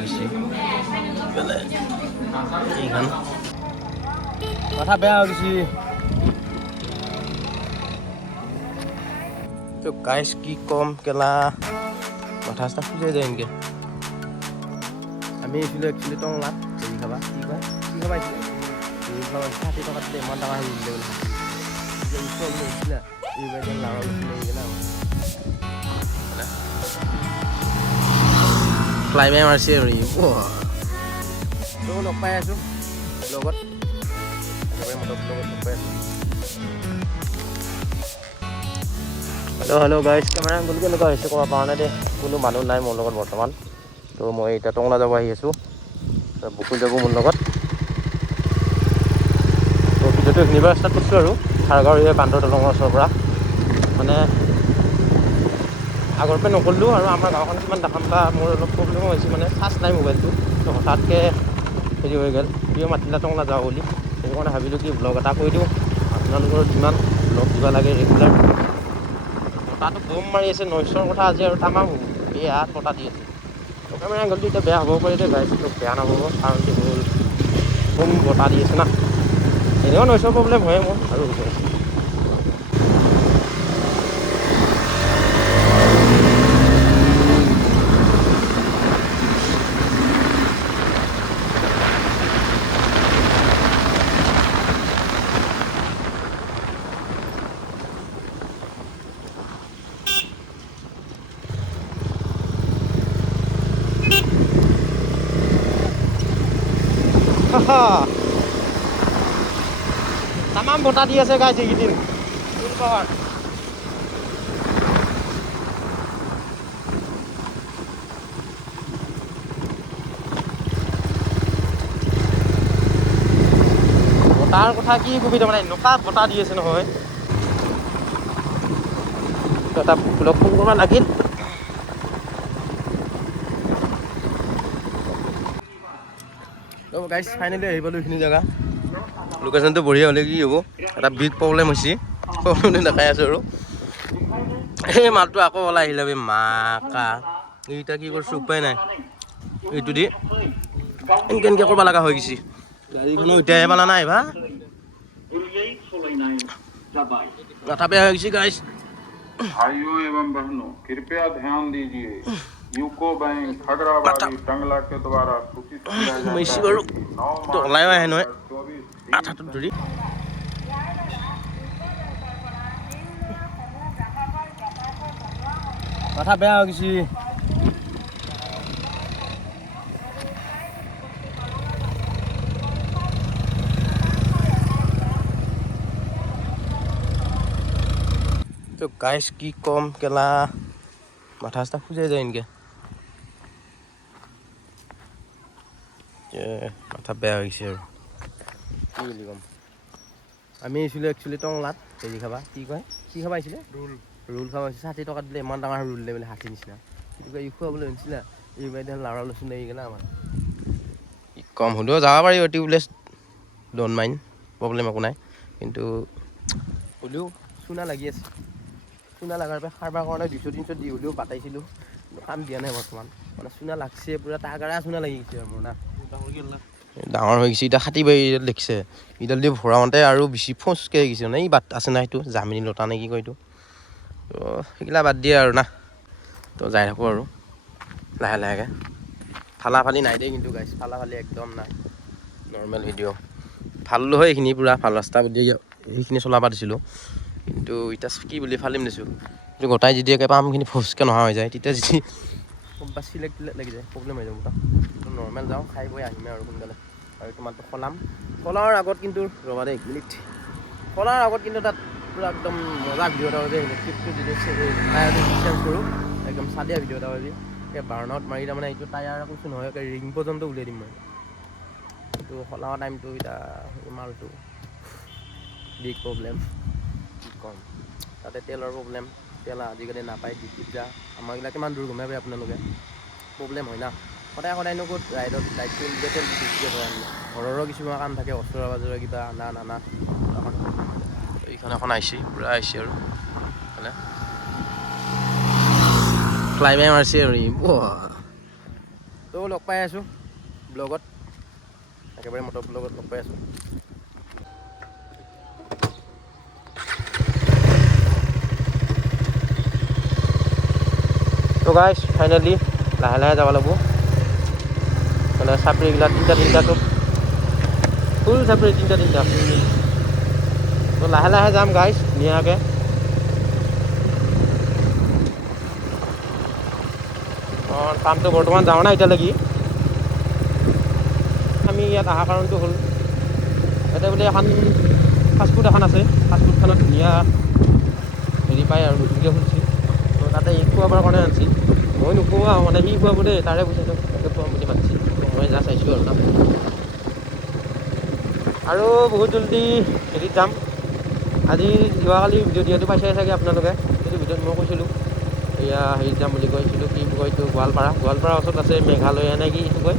গৈছে এইখন কথা বেয়া হৈ গৈছে তো গাইছ কি কম কেলা মাথা চাথা খুজাই যায় এনেকৈ আমি এইছিলোঁ একচুৱেলি টংলাত হেৰি খাবা কি কয় কি খাবা হেৰি খাবা 60 টকাত দিলে ইমান টকা হেৰি দিলে বোলে ওচৰ বোলে হৈছিলে এইবাৰ লাৰৰ গৈছিলে ক্লাইমে মাৰিছে আৰু লগ পাই আছোঁ লগত একেবাৰে মটৰ লগত লগ পাই আছোঁ হেল্ল' গাইছ কেমেৰা এংগল কেনেকুৱা হৈছে ক'ব পৰা নাই দেই কোনো মানুহ নাই মোৰ লগত বৰ্তমান তো মই এতিয়া টংলা যাব আহি আছোঁ বকুল যাব মোৰ লগত তো ভিডিঅ'টো এইখিনিৰ পৰা ষ্টাৰ্ট কৰিছোঁ আৰু খাৰগাঁৱৰ এই বান্দৰ দলঙৰ ওচৰৰ পৰা মানে আগৰ পৰা নকৰিলোঁ আৰু আমাৰ গাঁওখন কিমান দেখাম বা মোৰ অলপ প্ৰব্লেমো হৈছে মানে চাৰ্জ নাই মোবাইলটো তো হঠাৎকৈ হেৰি হৈ গ'ল প্ৰিয় মাতিলা টংলা যাওঁ বুলি সেইটো কাৰণে ভাবিলোঁ কি ব্লগ এটা কৰি দিওঁ আপোনালোকৰ যিমান ব্লগ দিব লাগে ৰেগুলাৰ বতাহটো বম মাৰি আছে নৈচৰ কথা আজি আৰু তামাম বেয়া বতাহ দি আছে কেমেৰা এংগলটো এতিয়া বেয়া হ'ব পাৰে দেই গাইছটো বেয়া নহ'ব কাৰণ কি হ'ল বম বতাহ দি আছে না এনেও নৈচৰ প্ৰব্লেম হয়ে মোৰ আৰু হৈছে তামাম বতাহ দি আছে গাইছ এইকেইদিন ফুল পাৱাৰ বতাহৰ কথা কি সুবিধা মানে এনেকুৱা বতাহ দি আছে নহয় এটা ব্লগ ফোন কৰিব লাগিল গাইছ ফাইনেলি আহি পালোঁ এইখিনি জেগা লোকেশ্যনটো বঢ়িয়া হ'লে কি হ'ব এটা বিগ প্ৰব্লেম হৈছে প্ৰব্লেমটো দেখাই আছোঁ আৰু এই মালটো আকৌ ওলাই আহিলে মাকা এইটা কি কৰিছোঁ উপায় নাই এইটো দি এনেকৈ কৰিব লগা হৈ গৈছে গাড়ীখনো এতিয়াহে পালা নাই ভা মাথা বেয়া হৈ গৈছে গাইছ भाइयों एवं बहनों कृपया ध्यान दीजिए यूको बैंक खगड़ाबाड़ी टंगला के द्वारा सूचित किया जाता है कि 9 मार्च 2024 মাথা বেয়া হৈ গৈছে তো গাইছ কি কম কেলা মাথা চাথা খুজাই যায় এনেকৈ মাথা বেয়া হৈ গৈছে আৰু কি বুলি ক'ম আমি আহিছিলোঁ একচুৱেলি টংলাত হেৰি খাবা কি কয় কি খাবা আহিছিলে ৰোল খাব আহিছে 60 টকাত দিলে ইমান ডাঙৰ ৰোল দিলে বোলে হাতী নিচিনা কিন্তু কয় খুৱাবলৈ নিচিনা এইবাৰ দেখোন লাৰা লচোন লাগি গ'লা আমাৰ কি কম হ'লেও যাব পাৰি টিউবলেছ ড'ণ্ট মাইণ্ড প্ৰব্লেম একো নাই কিন্তু হ'লেও চুনা লাগি আছে চুনা লগাৰ পৰা খাৰবাৰ কাৰণে 200-300 দি হ'লেও বাটাইছিলোঁ কিন্তু কাম দিয়া নাই বৰ্তমান মানে চুনা লাগছে পূৰা তাগাৰা চুনা লাগি গৈছে মোৰ না ডাঙৰ হৈ গৈছে এতিয়া খাটি বাৰী দেখিছে ইডাল দি ভৰাওঁতে আৰু বেছি ফচকৈ গৈছে মানে এই বাট আছে না সেইটো জামিনী লতা নে কি কয় এইটো তো সেইগিলা বাদ দিয়ে আৰু না তো যাই থাকোঁ আৰু লাহে লাহেকৈ ফালাফালি নাই দেই কিন্তু গাইছ ফালাফালি একদম নাই নৰ্মেল ভিডিঅ' ভাল হয় এইখিনি পূৰা ভাল ৰাস্তা দি সেইখিনি চলাব দিছিলোঁ কিন্তু এতিয়া কি বুলি ফালিম দিছোঁ কিন্তু গোটাই যদি একে পামখিনি ফচকৈ নহা হৈ যায় তেতিয়া যদি ক'ৰবাত চিলেক্ট লাগি যায় প্ৰব্লেম হৈ যাব নৰ্মেল যাওঁ খাই বৈ আহিমে আৰু সোনকালে আৰু তোমাৰটো খোলাৰ আগত কিন্তু ৰ'বা দেই 1 মিনিট খোলাৰ আগত কিন্তু তাত পূৰা একদম মজা ভিডিঅ' এটা হয় ক্লিপটো যদি চেঞ্জ কৰোঁ একদম চালিয়া ভিডিঅ' এটা হয় বাৰ্ণত মাৰি তাৰমানে এইটো টায়াৰ কৈছোঁ নহয় ৰিং পৰ্যন্ত উলিয়াই দিম মই এইটো খোলাৰ টাইমটো এতিয়া মালটো বিগ প্ৰব্লেম কি ক'ম তাতে তেলৰ প্ৰব্লেম তেল আজিকালি নাপায় ডিপুত যা আমাৰবিলাক কিমান দূৰ গমে পায় আপোনালোকে প্ৰব্লেম হয় না সদায় সদায়নো ক'ত ৰাইডত লাইটটো তেল বেছিকৈ হয় আমি ঘৰৰো কিছুমান কাম থাকে ওচৰে পাজৰে কিবা নানা এইখন এখন আহিছে পূৰা আহিছে আৰু ক্লাইমে মাৰিছে আৰু তো লগ পাই আছোঁ ব্লগত, একেবাৰে মটৰ ব্লগত লগ পাই আছোঁ। তো গাইছ ফাইনেলি লাহে লাহে যাব লাগিব, মানে চাপৰিগিলা তিনিটাটো ফুল চাপৰি তিনিটা তো লাহে লাহে যাম গাইছ ধুনীয়াকৈ। অঁ কামটো বৰ্তমান যাওঁ নাই এতিয়ালৈকে। আমি ইয়াত অহা কাৰণটো হ'ল ইয়াতে বোলে এখন ফাষ্টফুড এখন আছে, ফাষ্টফুডখনত ধুনীয়া হেৰি পায় আৰু নতুনকৈ খুলিছে। তো তাতে খুৱাবৰ কাৰণে আনিছিল, মই নোখোৱাওঁ মানে সি খুৱাব দেই, তাৰে পইচাটো খুৱাম বুলি মাতিছিল। মই যা চাইছোঁ আৰু না, আৰু বহুত জল্দি হেৰিত যাম। আজি যোৱাকালি ভিডিঅ' দিয়াটো পাইছে চাগে আপোনালোকে, সেইটো ভিডিঅ'ত মই কৈছিলোঁ এয়া হেৰিত যাম বুলি কৈছিলোঁ, কি কয় এইটো গোৱালপাৰা ওচৰত আছে মেঘালয় নে কি এইটো কয়,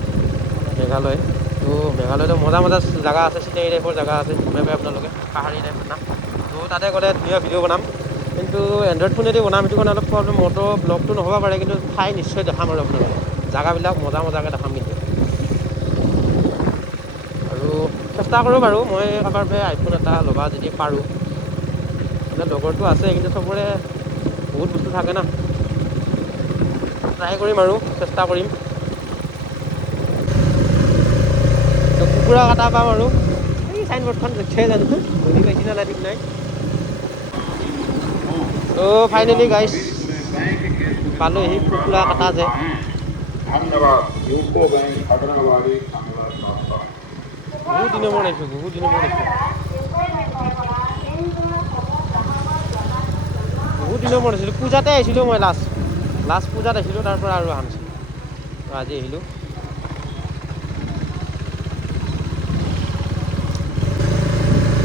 মেঘালয়। তো মেঘালয়তো মজা জেগা আছে, চিনাৰী টাইপৰ জেগা আছে, গমে পায় আপোনালোকে, পাহাৰী টাইপ না। তো তাতে গ'লে ধুনীয়া ভিডিঅ' বনাম, কিন্তু এণ্ড্ৰইড ফোনেদি বনাম, সেইটো কাৰণে অলপ প্ৰব্লেম। মটৰ ব্লগটো নহ'ব পাৰে, কিন্তু ঠাই নিশ্চয় দেখাম আৰু আপোনালোকে, জেগাবিলাক মজাকৈ দেখাম কিন্তু। আৰু চেষ্টা কৰোঁ বাৰু মই কাৰোবাৰ পৰা আইফোন এটা ল'বা যদি পাৰোঁ, মানে লগৰটো আছে কিন্তু চবৰে বহুত বস্তু থাকে না, ট্ৰাই কৰিম আৰু চেষ্টা কৰিম। তো কুকুৰা কটা পাম আৰু এই চাইনবোৰ্ডখন দেখিছে জানো, ধৰি পাইছি না ঠিক নাই। তো ফাইনেলি গাইছ পালোঁ সেই কুকুৰা কটা যে। धन्यवाद यूको बैंक खगड़ाबाड़ी टंगला शाखा। বহুত দিনৰ মূৰত আহিছোঁ, বহুত দিনৰ মূৰত আহিছোঁ, বহুত দিনৰ মূৰত আহিছিলোঁ। পূজাতে আহিছিলোঁ মই, লাষ্ট পূজাত আহিছিলোঁ, তাৰ পৰা আৰু অহা নাছিলোঁ। তো আজি আহিলোঁ।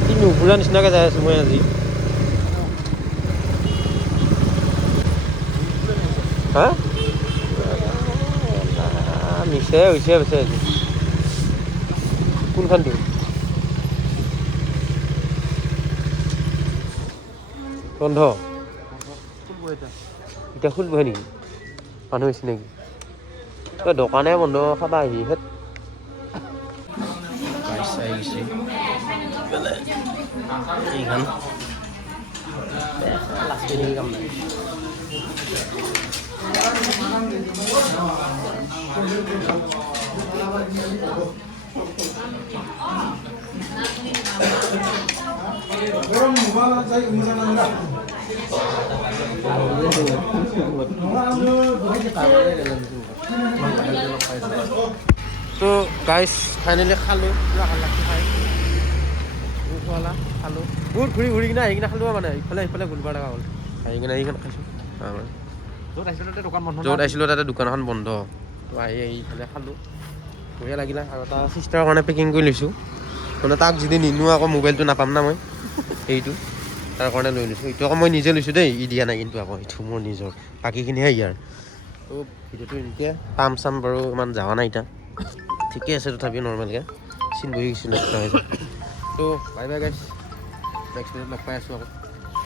কি নুঘূৰা নিচিনাকৈ যাই আছোঁ মই আজি। হা মিছে হৈছে পিছে আজি কোনখন দিম বন্ধ এতিয়া খুলবহে নেকি, মানুহ হৈছে নেকি? তই দোকানে বন্ধ খাবা আহি হেত এইখন কাম নাই। তো গাইছ ফাইনেলি খালোঁ, পুৰা ভাল লাগছে খাই, খোৱালা খালোঁ, বহুত ঘূৰি কিনে আহি কিনে খালোঁ মানে ইফালে ঘূৰিব লগা হ'ল, আহি কিনে এইখন খাইছোঁ। য'ত আহিছিলোঁ তাতে দোকানখন বন্ধ, তো আহি ইফালে খালোঁ, বঢ়িয়া লাগিলে। আৰু এটা চিষ্টাৰৰ কাৰণে পেকিং কৰি লৈছোঁ, মানে তাক যদি নিনো আকৌ মোবাইলটো নাপাম না মই, সেইটো তাৰ কাৰণে লৈ লৈছোঁ। এইটো আকৌ মই নিজে লৈছোঁ দেই, ই দিয়া নাই কিন্তু, আকৌ এইটো মোৰ নিজৰ, বাকীখিনিহে ইয়াৰ। তো ভিডিঅ'টো এনেকৈ পাম চাম বাৰু ইমান যোৱা নাই এতিয়া, ঠিকে আছে তথাপিও নৰ্মেলকৈ চিন বহি গৈছোঁ নেক্সট টাইম। তো বাই বাই গাইছ, নেক্সট ভিডিঅ'ত লগ পাই আছোঁ আকৌ।